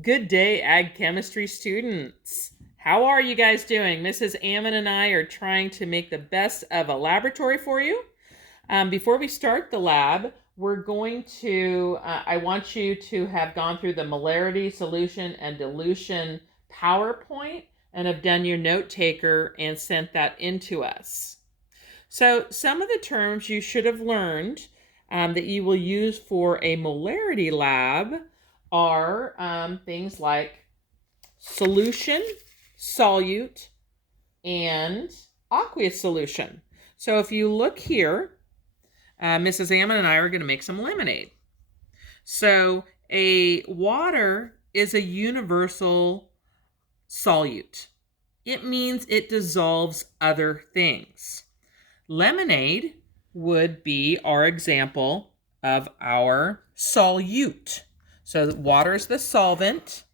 Good day, ag chemistry students. How are you guys doing? Mrs. Ammon and I are trying to make the best of a laboratory for you. Before we start the lab, I want you to have gone through the molarity, solution, and dilution PowerPoint and have done your note taker and sent that into us. So some of the terms you should have learned that you will use for a molarity lab are things like solution, solute, and aqueous solution. So if you look here, Mrs. Ammon and I are going to make some lemonade. So a water is a universal solute. It means it dissolves other things. Lemonade would be our example of our solute. So water is the solvent,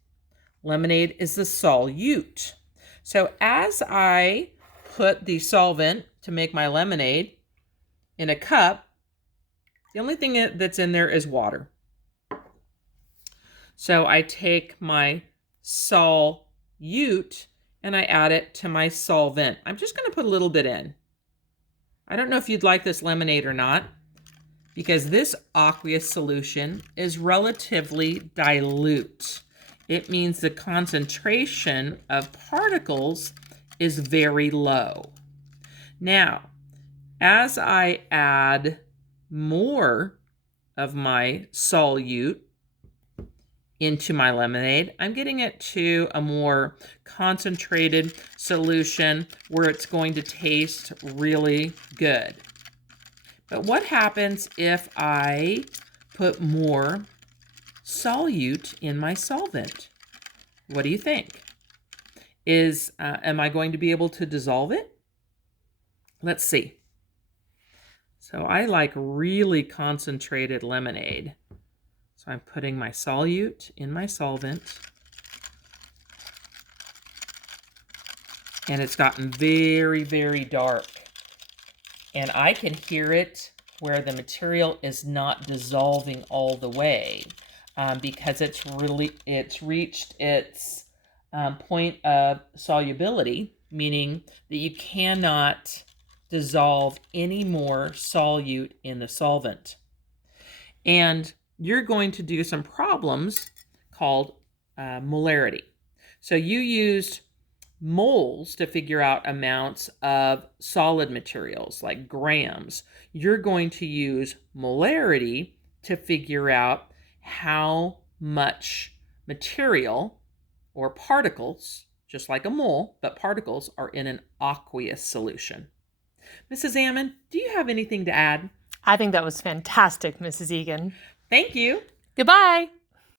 lemonade is the solute. So as I put the solvent to make my lemonade in a cup, the only thing that's in there is water. So I take my solute and I add it to my solvent. I'm just going to put a little bit in. I don't know if you'd like this lemonade or not, because this aqueous solution is relatively dilute. It means the concentration of particles is very low. Now, as I add more of my solute into my lemonade, I'm getting it to a more concentrated solution where it's going to taste really good. But what happens if I put more solute in my solvent? What do you think? Am I going to be able to dissolve it? Let's see. So I like really concentrated lemonade. So I'm putting my solute in my solvent. And it's gotten very, very dark. And I can hear it where the material is not dissolving all the way because it's reached its point of solubility, meaning that you cannot dissolve any more solute in the solvent. And you're going to do some problems called molarity. So you used moles to figure out amounts of solid materials like grams. You're going to use molarity to figure out how much material or particles, just like a mole, but particles are in an aqueous solution. Mrs. Ammon, do you have anything to add? I think that was fantastic, Mrs. Egan. Thank you. Goodbye.